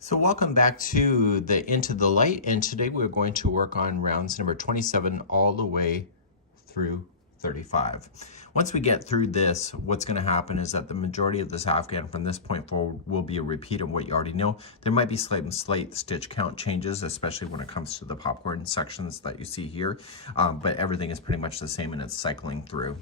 So welcome back to the Into the Light, and today we're going to work on rounds number 27 all the way through 35. Once we get through this, what's going to happen is that the majority of this Afghan from this point forward will be a repeat of what you already know. There might be slight stitch count changes, especially when it comes to the popcorn sections that you see here, but everything is pretty much the same and it's cycling through.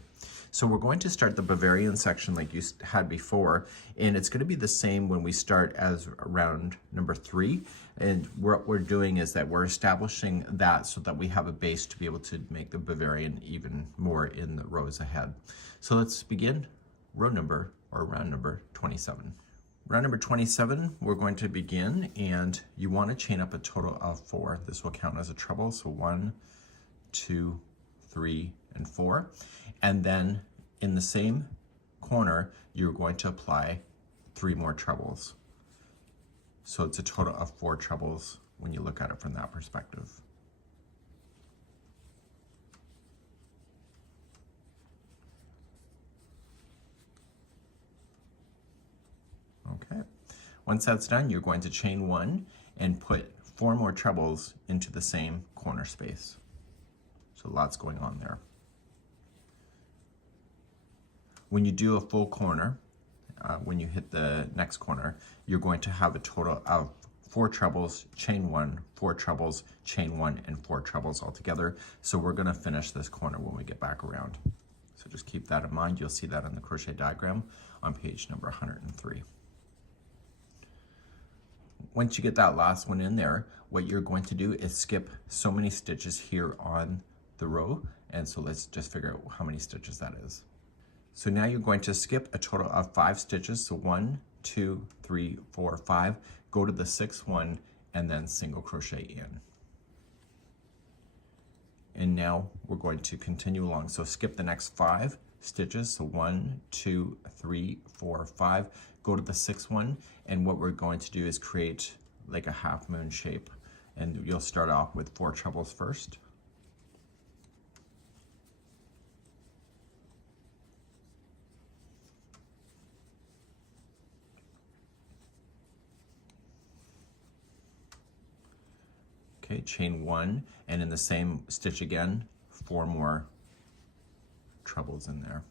So we're going to start the Bavarian section like you had before, and it's going to be the same when we start as round number 3. And what we're doing is that we're establishing that so that we have a base to be able to make the Bavarian even more in the rows ahead. So let's begin round number 27. Round number 27, we're going to begin, and you want to chain up a total of 4. This will count as a treble, so 1, 2, 3, and 4. And then in the same corner, you're going to apply 3 more trebles. So it's a total of 4 trebles when you look at it from that perspective. Okay. Once that's done, you're going to chain 1 and put 4 more trebles into the same corner space. So lots going on there. When you do a full corner, when you hit the next corner, you're going to have a total of 4 trebles, chain 1, 4 trebles, chain 1, and 4 trebles all together. So we're going to finish this corner when we get back around. So just keep that in mind. You'll see that on the crochet diagram on page number 103. Once you get that last one in there, what you're going to do is skip so many stitches here on the row. And so let's just figure out how many stitches that is. So now you're going to skip a total of 5 stitches. So 1, 2, 3, 4, 5. Go to the 6th one and then single crochet in. And now we're going to continue along. So skip the next 5 stitches. So 1, 2, 3, 4, 5. Go to the 6th one, and what we're going to do is create like a half moon shape. And you'll start off with 4 trebles first. Okay, chain 1, and in the same stitch again, 4 more trebles in there.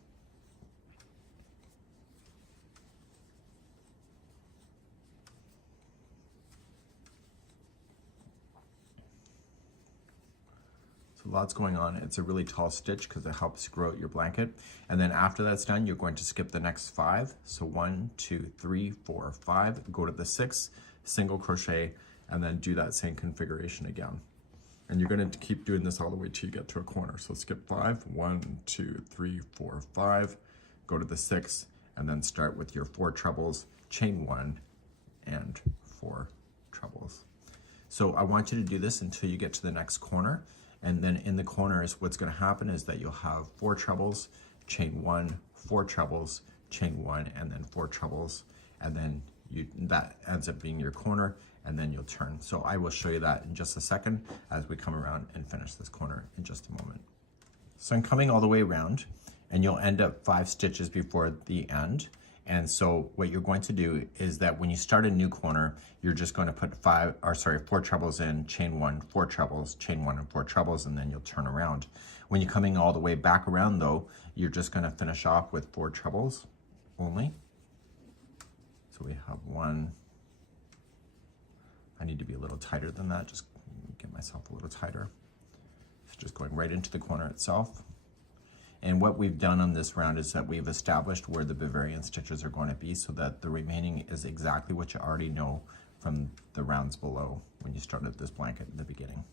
So lots going on. It's a really tall stitch because it helps grow out your blanket. And then after that's done, you're going to skip the next 5. So 1, 2, 3, 4, 5. Go to the 6th, single crochet, and then do that same configuration again. And you're going to keep doing this all the way till you get to a corner. So skip 5, 1, 2, 3, 4, 5, go to the 6th, and then start with your 4 trebles, chain 1, and 4 trebles. So I want you to do this until you get to the next corner. And then in the corners, what's going to happen is that you'll have 4 trebles, chain 1, 4 trebles, chain 1, and then 4 trebles. And then that ends up being your corner, and then you'll turn. So I will show you that in just a second as we come around and finish this corner in just a moment. So I'm coming all the way around, and you'll end up 5 stitches before the end. And so what you're going to do is that when you start a new corner, you're just going to put 4 trebles in, chain 1, 4 trebles, chain 1, and 4 trebles, and then you'll turn around. When you're coming all the way back around though, you're just going to finish off with 4 trebles only. So we have 1. I need to be a little tighter than that, just get myself a little tighter. So just going right into the corner itself. And what we've done on this round is that we've established where the Bavarian stitches are going to be so that the remaining is exactly what you already know from the rounds below when you started this blanket in the beginning.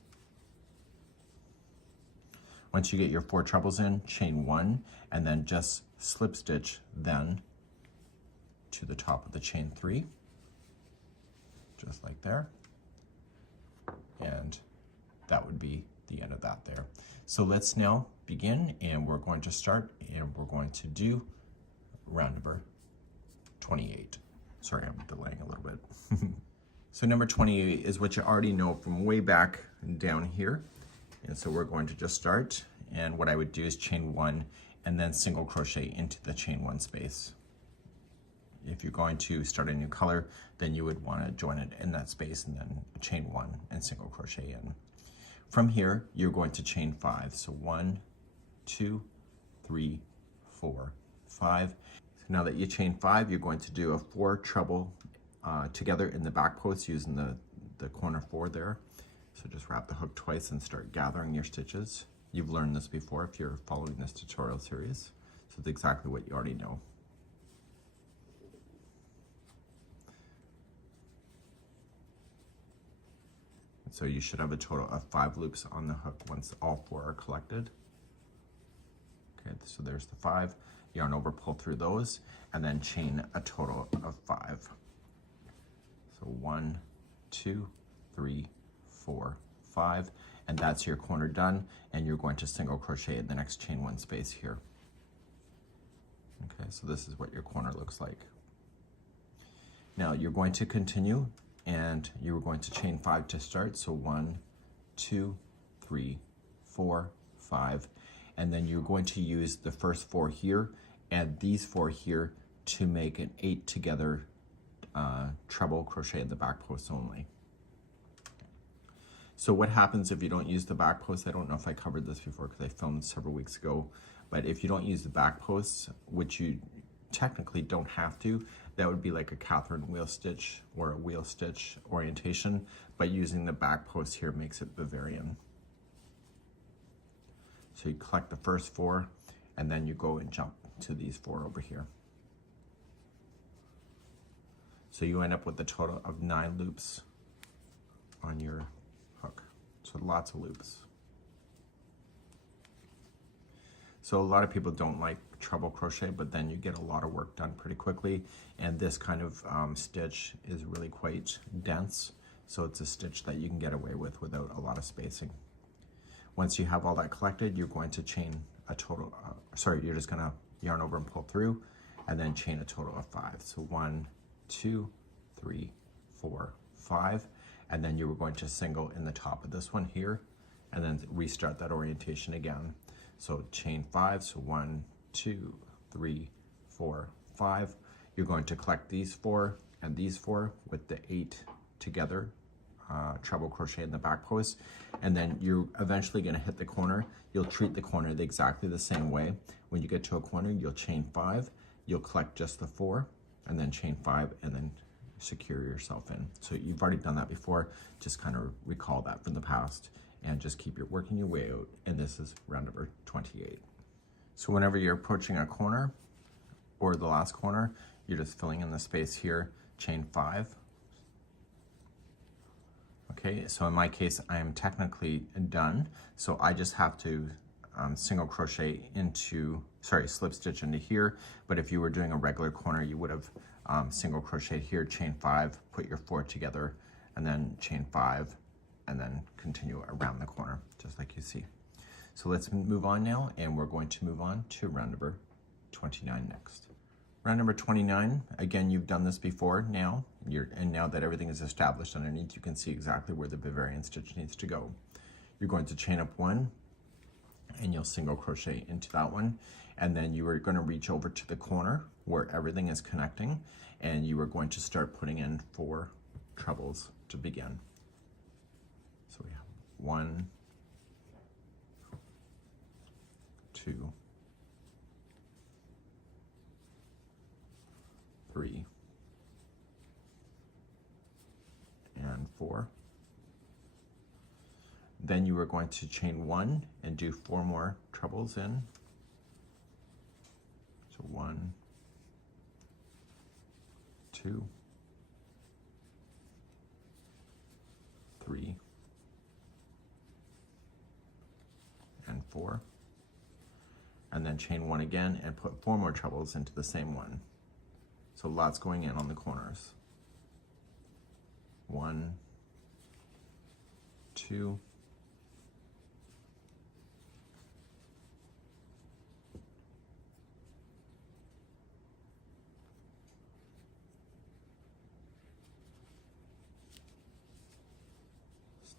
Once you get your 4 trebles in, chain 1, and then just slip stitch then to the top of the chain 3, just like there. And that would be the end of that there. So let's now begin, and we're going to start, and we're going to do round number 28. Sorry, I'm delaying a little bit. So number 28 is what you already know from way back down here. And so we're going to just start, and what I would do is chain 1 and then single crochet into the chain 1 space. if you're going to start a new color, then you would want to join it in that space and then chain 1 and single crochet in. From here, you're going to chain 5. So 1, 2, 3, 4, 5. So now that you chain 5, you're going to do a 4 treble together in the back post using the corner 4 there. So just wrap the hook twice and start gathering your stitches. You've learned this before if you're following this tutorial series. So it's exactly what you already know. So you should have a total of 5 loops on the hook once all 4 are collected. Okay, so there's the 5. Yarn over, pull through those, and then chain a total of 5. So 1, 2, 3, 4, 5, and that's your corner done, and you're going to single crochet in the next chain 1 space here. Okay, so this is what your corner looks like. Now you're going to continue, and you're going to chain 5 to start. So 1, 2, 3, 4, 5, and then you're going to use the first 4 here and these 4 here to make an 8 together treble crochet in the back post only. So what happens if you don't use the back post? I don't know if I covered this before because I filmed several weeks ago, but if you don't use the back posts, which you technically don't have to, that would be like a Catherine wheel stitch or a wheel stitch orientation, but using the back post here makes it Bavarian. So you collect the first 4 and then you go and jump to these 4 over here. So you end up with a total of 9 loops on your hook. So lots of loops. So a lot of people don't like treble crochet, but then you get a lot of work done pretty quickly. And this kind of stitch is really quite dense. So it's a stitch that you can get away with without a lot of spacing. Once you have all that collected, you're going to chain a total, you're just gonna yarn over and pull through and then chain a total of 5. So 1, 2, 3, 4, 5. And then you were going to single in the top of this one here and then restart that orientation again. So chain 5, so 1, 2, 3, 4, 5. You're going to collect these 4 and these 4 with the 8 together, treble crochet in the back post, and then you're eventually going to hit the corner. You'll treat the corner exactly the same way. When you get to a corner, you'll chain 5, you'll collect just the 4, and then chain 5, and then secure yourself in. So you've already done that before, just kind of recall that from the past, and just keep working your way out, and this is round number 28. So whenever you're approaching a corner, or the last corner, you're just filling in the space here, chain 5. Okay, so in my case, I am technically done, so I just have to single crochet into, slip stitch into here, but if you were doing a regular corner, you would have single crochet here, chain 5, put your 4 together, and then chain 5, and then continue around the corner, just like you see. So let's move on now, and we're going to move on to round number 29 next. Round number 29, again, you've done this before now, and now that everything is established underneath, you can see exactly where the Bavarian stitch needs to go. You're going to chain up 1, and you'll single crochet into that one, and then you are going to reach over to the corner where everything is connecting, and you are going to start putting in 4 trebles to begin. So we have 1, 2, 3, and 4. Then you are going to chain 1 and do 4 more trebles in. So 1, 2, 3, and 4. And then chain 1 again and put 4 more trebles into the same one. So lots going in on the corners. 1, 2,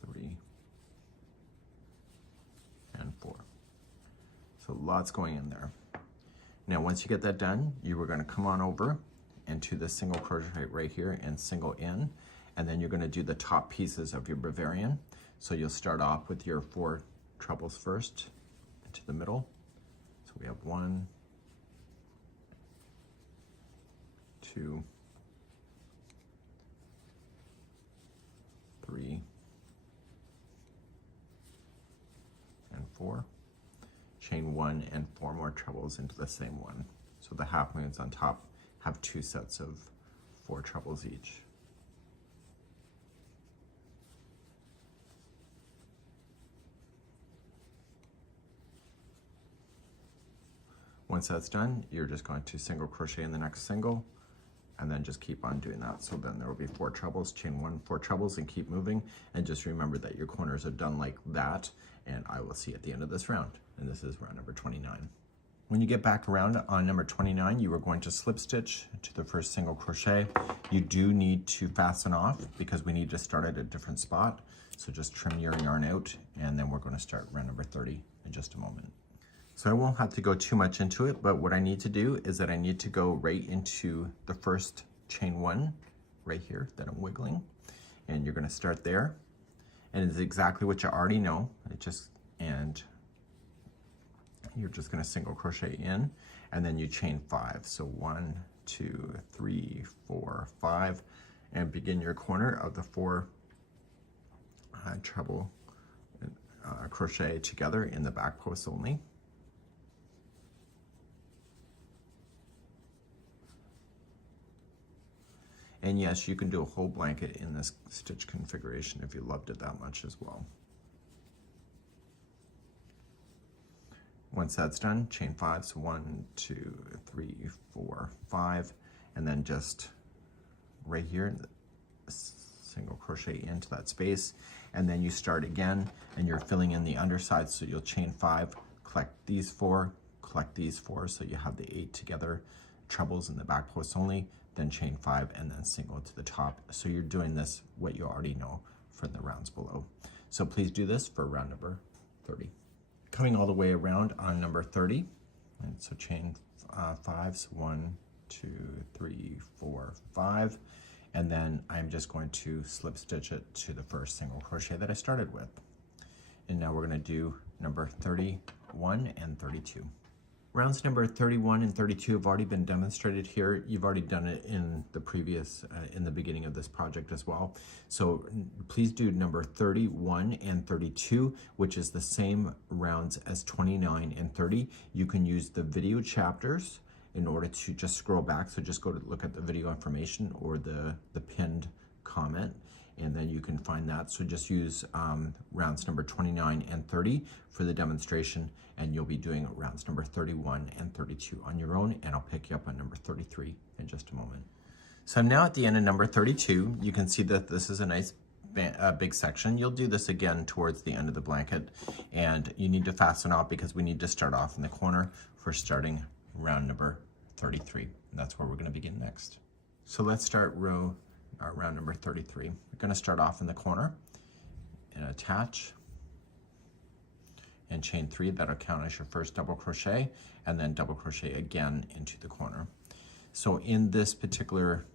3, and 4. So lots going in there. Now, once you get that done, you are going to come on over into the single crochet right here and single in, and then you're going to do the top pieces of your Bavarian. So you'll start off with your 4 trebles first into the middle. So we have 1, 2, 3, and 4. Chain 1 and 4 more trebles into the same one. So the half moons on top have 2 sets of 4 trebles each. Once that's done, you're just going to single crochet in the next single, and then just keep on doing that. So then there will be 4 trebles, chain 1, 4 trebles, and keep moving. And just remember that your corners are done like that, and I will see you at the end of this round. And this is round number 29. When you get back around on number 29, you are going to slip stitch to the first single crochet. You do need to fasten off because we need to start at a different spot. So just trim your yarn out, and then we're going to start round number 30 in just a moment. So I won't have to go too much into it, but what I need to do is that I need to go right into the first chain 1 right here that I'm wiggling, and you're going to start there, and it's exactly what you already know. And you're just going to single crochet in, and then you chain 5. So 1, 2, 3, 4, 5, and begin your corner of the 4 treble crochet together in the back post only. And yes, you can do a whole blanket in this stitch configuration if you loved it that much as well. Once that's done, chain 5, so 1, 2, 3, 4, 5, and then just right here, single crochet into that space, and then you start again, and you're filling in the underside, so you'll chain 5, collect these 4, collect these 4, so you have the 8 together, trebles in the back post only, then chain 5, and then single to the top. So you're doing this, what you already know from the rounds below. So please do this for round number 30. Coming all the way around on number 30, and so chain 5, so 1, 2, 3, 4, 5, and then I'm just going to slip stitch it to the first single crochet that I started with. And now we're going to do number 31 and 32. Rounds number 31 and 32 have already been demonstrated here. You've already done it in the previous, in the beginning of this project as well. So please do number 31 and 32, which is the same rounds as 29 and 30. You can use the video chapters in order to just scroll back. So just go to look at the video information or the pinned comment, and then you can find that. So just use rounds number 29 and 30 for the demonstration, and you'll be doing rounds number 31 and 32 on your own, and I'll pick you up on number 33 in just a moment. So I'm now at the end of number 32. You can see that this is a nice big section. You'll do this again towards the end of the blanket, and you need to fasten off because we need to start off in the corner for starting round number 33. And that's where we're going to begin next. So let's start round number 33. We're going to start off in the corner and attach and chain 3. That'll count as your first double crochet, and then double crochet again into the corner. So in this particular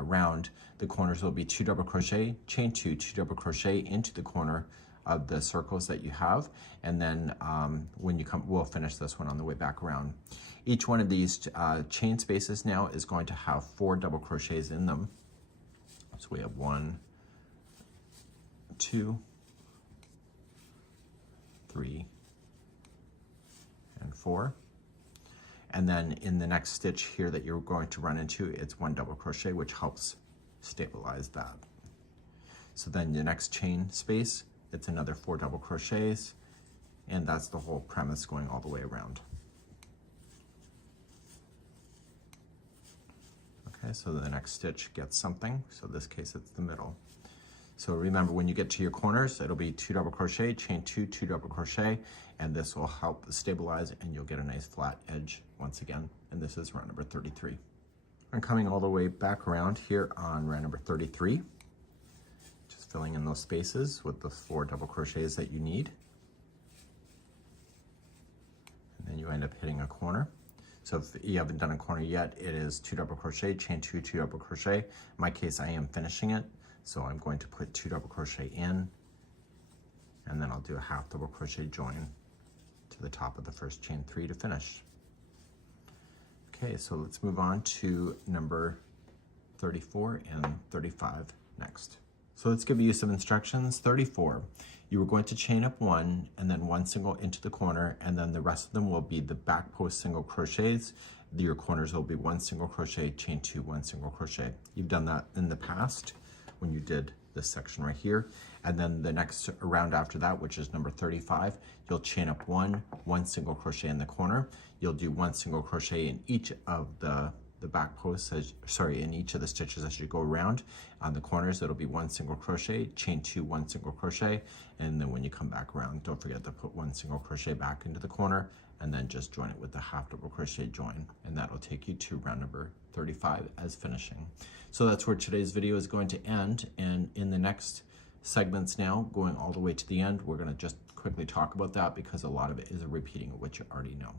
round, the corners will be 2 double crochet, chain 2, 2 double crochet into the corner of the circles that you have, and then when you come, we'll finish this one on the way back around. Each one of these chain spaces now is going to have 4 double crochets in them. So we have 1, 2, 3, and 4. And then in the next stitch here that you're going to run into, it's 1 double crochet, which helps stabilize that. So then the next chain space, it's another 4 double crochets, and that's the whole premise going all the way around. Okay, so the next stitch gets something. So in this case, it's the middle. So remember, when you get to your corners, it'll be 2 double crochet, chain 2, 2 double crochet, and this will help stabilize, and you'll get a nice flat edge once again. And this is round number 33. I'm coming all the way back around here on round number 33, just filling in those spaces with the 4 double crochets that you need. And then you end up hitting a corner. So if you haven't done a corner yet, it is 2 double crochet, chain 2, 2 double crochet. In my case, I am finishing it, so I'm going to put 2 double crochet in, and then I'll do a half double crochet join to the top of the first chain 3 to finish. Okay, so let's move on to number 34 and 35 next. So let's give you some instructions. 34, you are going to chain up 1 and then 1 single into the corner, and then the rest of them will be the back post single crochets. Your corners will be 1 single crochet, chain 2, 1 single crochet. You've done that in the past when you did this section right here. And then the next round after that, which is number 35, you'll chain up 1 single crochet in the corner. You'll do 1 single crochet in each of the back posts, in each of the stitches as you go around. On the corners, it'll be 1 single crochet, chain 2, 1 single crochet, and then when you come back around, don't forget to put 1 single crochet back into the corner, and then just join it with the half double crochet join, and that'll take you to round number 35 as finishing. So that's where today's video is going to end, and in the next segments now, going all the way to the end, we're going to just quickly talk about that because a lot of it is a repeating of what you already know.